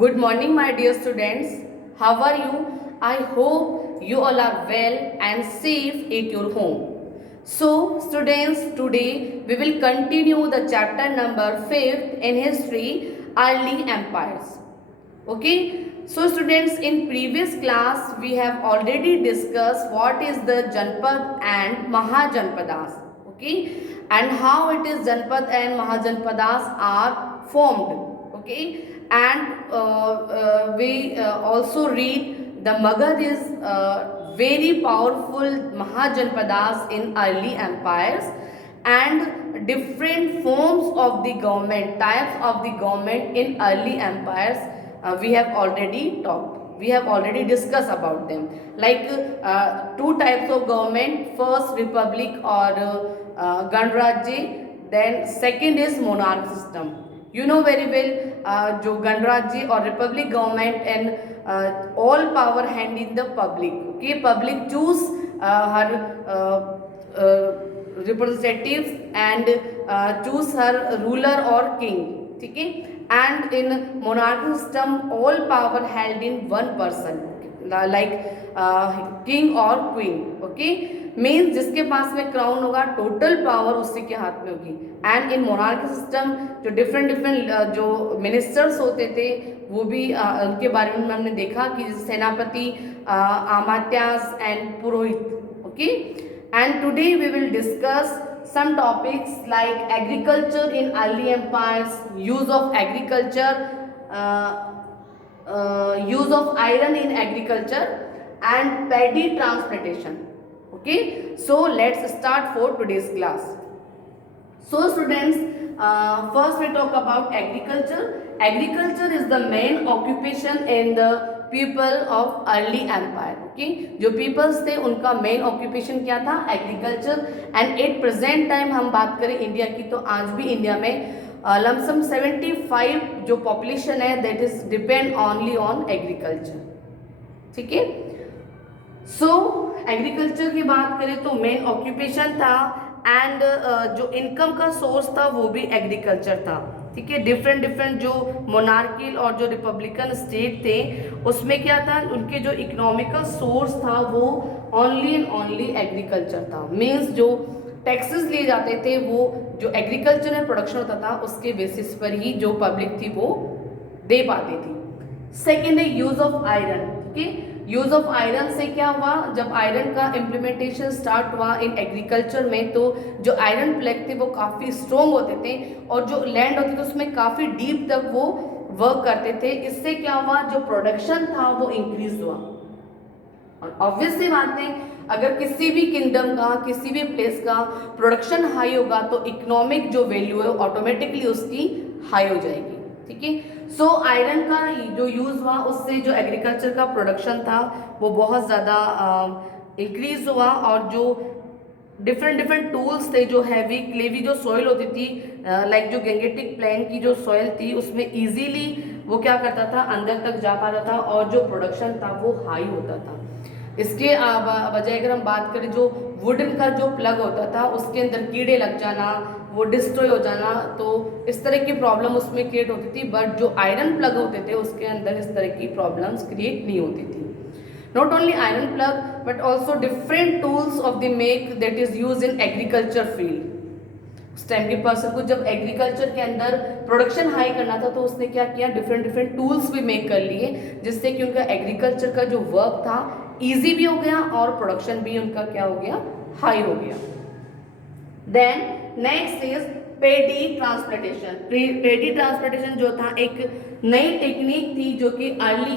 Good morning, my dear students. How are you? I hope you all are well and safe at your home. So, students, today we will continue the chapter number 5 in history, early empires. Okay. So, students, in previous class we have already discussed what is the Janpad and Mahajanpadas. Okay, and how it is Janpad and Mahajanpadas are formed. Okay, and we also read the Magad is very powerful Mahajanpadas in early empires, and different forms of the government, types of the government in early empires we have already talked. We have already discussed about them, like two types of government: first republic or Ganrajya, then second is monarch system. You know very well, जो गणराज्य और Republic government and all power hand in the public. Okay, public choose her representatives and choose her ruler or king. ठीक है, and in monarchy system all power held in one person, like king or queen. Okay, means जिसके पास में crown होगा total power उसी के हाथ में होगी. एंड इन मोनार्की सिस्टम जो डिफरेंट जो मिनिस्टर्स होते थे वो भी उनके बारे में हमने देखा कि सेनापति, अमात्यास एंड पुरोहित. Okay, and today we will discuss some topics like agriculture in early empires, use of agriculture, use of iron in agriculture, and paddy transplantation. Okay, so let's start for today's class. So students, first we talk about agriculture. Agriculture is the main occupation in the people of early empire. Okay, जो peoples थे उनका main occupation क्या था? Agriculture. And at present time हम बात करें India की तो आज भी इंडिया में लमसम 75 जो population है that is depend only on agriculture. ठीक है, so agriculture की बात करें तो main occupation था एंड जो इनकम का सोर्स था वो भी एग्रीकल्चर था. ठीक है, डिफरेंट जो मोनार्किल और जो रिपब्लिकन स्टेट थे उसमें क्या था, उनके जो इकोनॉमिकल सोर्स था वो ओनली एंड ओनली एग्रीकल्चर था. मीन्स जो टैक्सेस लिए जाते थे वो जो एग्रीकल्चर में प्रोडक्शन होता था उसके बेसिस पर ही जो पब्लिक थी वो दे पाती थी. सेकेंड है यूज ऑफ आयरन. ठीक है, यूज ऑफ आयरन से क्या हुआ, जब आयरन का इम्प्लीमेंटेशन स्टार्ट हुआ इन एग्रीकल्चर में तो जो आयरन प्लेग थे वो काफ़ी स्ट्रॉन्ग होते थे और जो लैंड होती थी उसमें काफ़ी डीप तक वो वर्क करते थे. इससे क्या हुआ, जो प्रोडक्शन था वो इंक्रीज हुआ. और ऑब्वियस सी बात है, अगर किसी भी किंगडम का, किसी भी प्लेस का प्रोडक्शन हाई होगा तो इकोनॉमिक जो वैल्यू है ऑटोमेटिकली उसकी हाई हो जाएगी. ठीक है, सो आयरन का जो यूज़ हुआ उससे जो एग्रीकल्चर का प्रोडक्शन था वो बहुत ज़्यादा इंक्रीज हुआ और जो डिफरेंट टूल्स थे, जो हैवी क्लेवी जो सॉइल होती थी लाइक जो गैंगेटिक प्लेन की जो सॉइल थी उसमें इजीली वो क्या करता था, अंदर तक जा पाता था और जो प्रोडक्शन था वो हाई होता था. इसके बजाय अगर हम बात करें जो वुडन का जो प्लग होता था उसके अंदर कीड़े लग जाना, वो डिस्ट्रॉय हो जाना, तो इस तरह की प्रॉब्लम उसमें क्रिएट होती थी. बट जो आयरन प्लग होते थे उसके अंदर इस तरह की प्रॉब्लम्स क्रिएट नहीं होती थी. Not only iron plug but also different tools of the make that is use in agriculture field. उस टाइम के पर्सन को जब एग्रीकल्चर के अंदर प्रोडक्शन हाई करना था तो उसने क्या किया, डिफरेंट टूल्स भी मेक कर लिए जिससे कि उनका एग्रीकल्चर का जो वर्क था ईजी भी हो गया और प्रोडक्शन भी उनका क्या हो गया, हाई हो गया. Then next is paddy transplantation. Paddy transplantation जो था एक नई टेक्निक थी जो कि अर्ली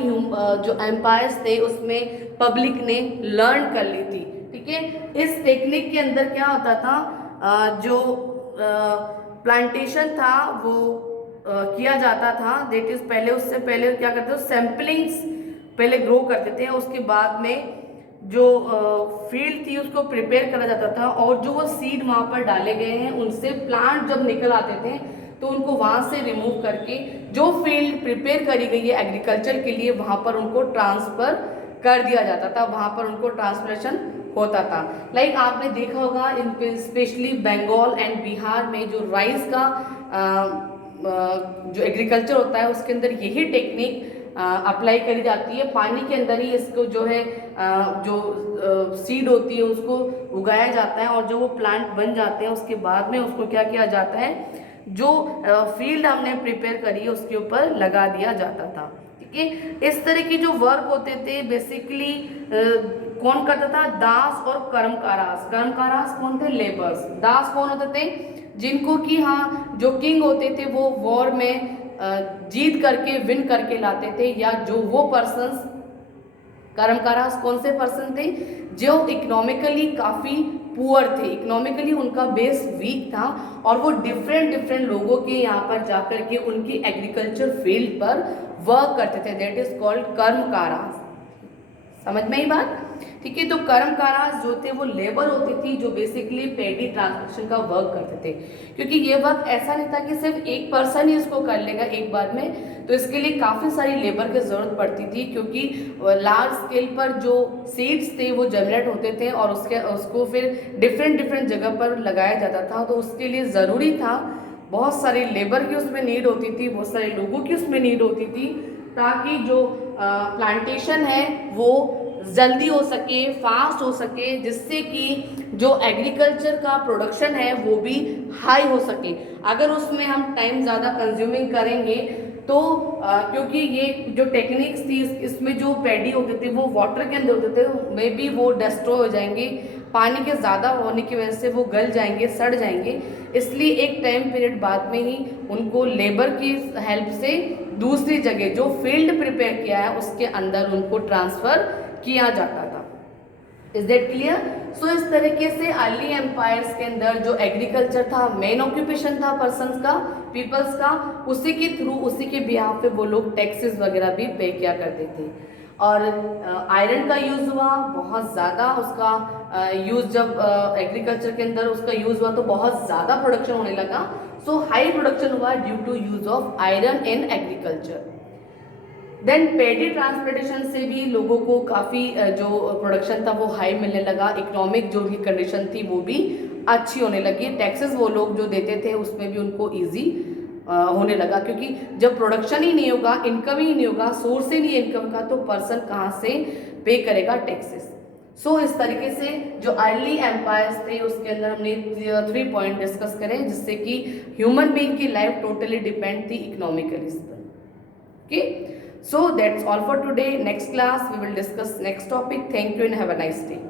जो एम्पायर्स थे उसमें पब्लिक ने लर्न कर ली थी. ठीक है, इस टेक्निक के अंदर क्या होता था, जो प्लांटेशन था वो किया जाता था. दैट इज पहले, उससे पहले क्या करते थे, सैम्पलिंग्स पहले ग्रो करते थे, उसके बाद में जो फील्ड थी उसको प्रिपेयर करा जाता था और जो वो सीड वहाँ पर डाले गए हैं उनसे प्लांट जब निकल आते थे तो उनको वहाँ से रिमूव करके जो फील्ड प्रिपेयर करी गई है एग्रीकल्चर के लिए वहाँ पर उनको ट्रांसफ़र कर दिया जाता था, वहाँ पर उनको ट्रांसप्लेशन होता था. लाइक आपने देखा होगा इन स्पेशली बंगाल एंड बिहार में जो राइस का जो एग्रीकल्चर होता है उसके अंदर यही टेक्निक अप्लाई करी जाती है, पानी के अंदर ही इसको जो है जो सीड होती है उसको उगाया जाता है, और जो वो प्लांट बन जाते हैं उसके बाद में उसको क्या किया जाता है, जो फील्ड हमने प्रिपेयर करी है उसके ऊपर लगा दिया जाता था। ठीक है, इस तरह की जो वर्क होते थे बेसिकली कौन करता था, दास और कर्मकारास। कर्मकारास कौन थे, लेबर्स। दास कौन होते थे, जिनको कि हाँ जो किंग होते थे वो वॉर में जीत करके विन करके लाते थे, या जो वो पर्सन्स, कर्मकारास कौन से पर्सन थे, जो इकोनॉमिकली काफ़ी पुअर थे, इकोनॉमिकली उनका बेस वीक था, और वो डिफरेंट लोगों के यहाँ पर जाकर के उनकी एग्रीकल्चर फील्ड पर वर्क करते थे, दैट इज कॉल्ड कर्मकारास। समझ में ही बात। ठीक है, तो कर्मकारास जो थे वो लेबर होती थी जो बेसिकली पेडी ट्रांसपोर्टेशन का वर्क करते थे, क्योंकि ये वर्क ऐसा नहीं था कि सिर्फ एक पर्सन ही इसको कर लेगा एक बार में, तो इसके लिए काफ़ी सारी लेबर की ज़रूरत पड़ती थी, क्योंकि लार्ज स्केल पर जो सीड्स थे वो जनरेट होते थे और उसको फिर डिफरेंट जगह पर लगाया जाता था, तो उसके लिए ज़रूरी था बहुत सारी लेबर की उसमें नीड होती थी, बहुत सारे लोगों की उसमें नीड होती थी, ताकि जो प्लांटेशन है वो जल्दी हो सके, फास्ट हो सके, जिससे कि जो एग्रीकल्चर का प्रोडक्शन है वो भी हाई हो सके। अगर उसमें हम टाइम ज़्यादा कंज्यूमिंग करेंगे तो क्योंकि ये जो टेक्निक्स थी इसमें जो पैडी होते थे वो वाटर के अंदर होते थे, मे बी वो डिस्ट्रॉय हो जाएंगे, पानी के ज़्यादा होने की वजह से वो गल जाएंगे, सड़ जाएंगे, इसलिए एक टाइम पीरियड बाद में ही उनको लेबर की हेल्प से दूसरी जगह जो फील्ड प्रिपेयर किया है उसके अंदर उनको ट्रांसफ़र किया जाता था। Is that clear? सो इस तरीके से अर्ली एम्पायर्स के अंदर जो एग्रीकल्चर था मेन ऑक्यूपेशन था पर्सन्स का, पीपल्स का, उसी के थ्रू, उसी के बिहाफ पे वो लोग टैक्सेस वगैरह भी पे किया करते थे। और आयरन का यूज़ हुआ बहुत ज़्यादा, उसका यूज़ जब एग्रीकल्चर के अंदर उसका यूज़ हुआ तो बहुत ज़्यादा प्रोडक्शन होने लगा, सो हाई प्रोडक्शन हुआ due to use of iron in agriculture. Then paddy transportation से भी लोगों को काफ़ी जो प्रोडक्शन था वो हाई मिलने लगा, इकोनॉमिक जो भी कंडीशन थी वो भी अच्छी होने लगी, टैक्सेस वो लोग जो देते थे उसमें भी उनको ईजी होने लगा, क्योंकि जब प्रोडक्शन ही नहीं होगा, इनकम ही नहीं होगा, सोर्स ही नहीं इनकम का, तो पर्सन कहाँ से पे करेगा टैक्सेस। सो इस तरीके से जो अर्ली एम्पायर्स थे उसके अंदर हमने 3 पॉइंट डिस्कस करें, जिससे कि ह्यूमन बीइंग की लाइफ टोटली डिपेंड थी इकोनॉमिकली इस पर। Okay, so that's all for today. Next class we will discuss next topic. Thank you and have a nice day.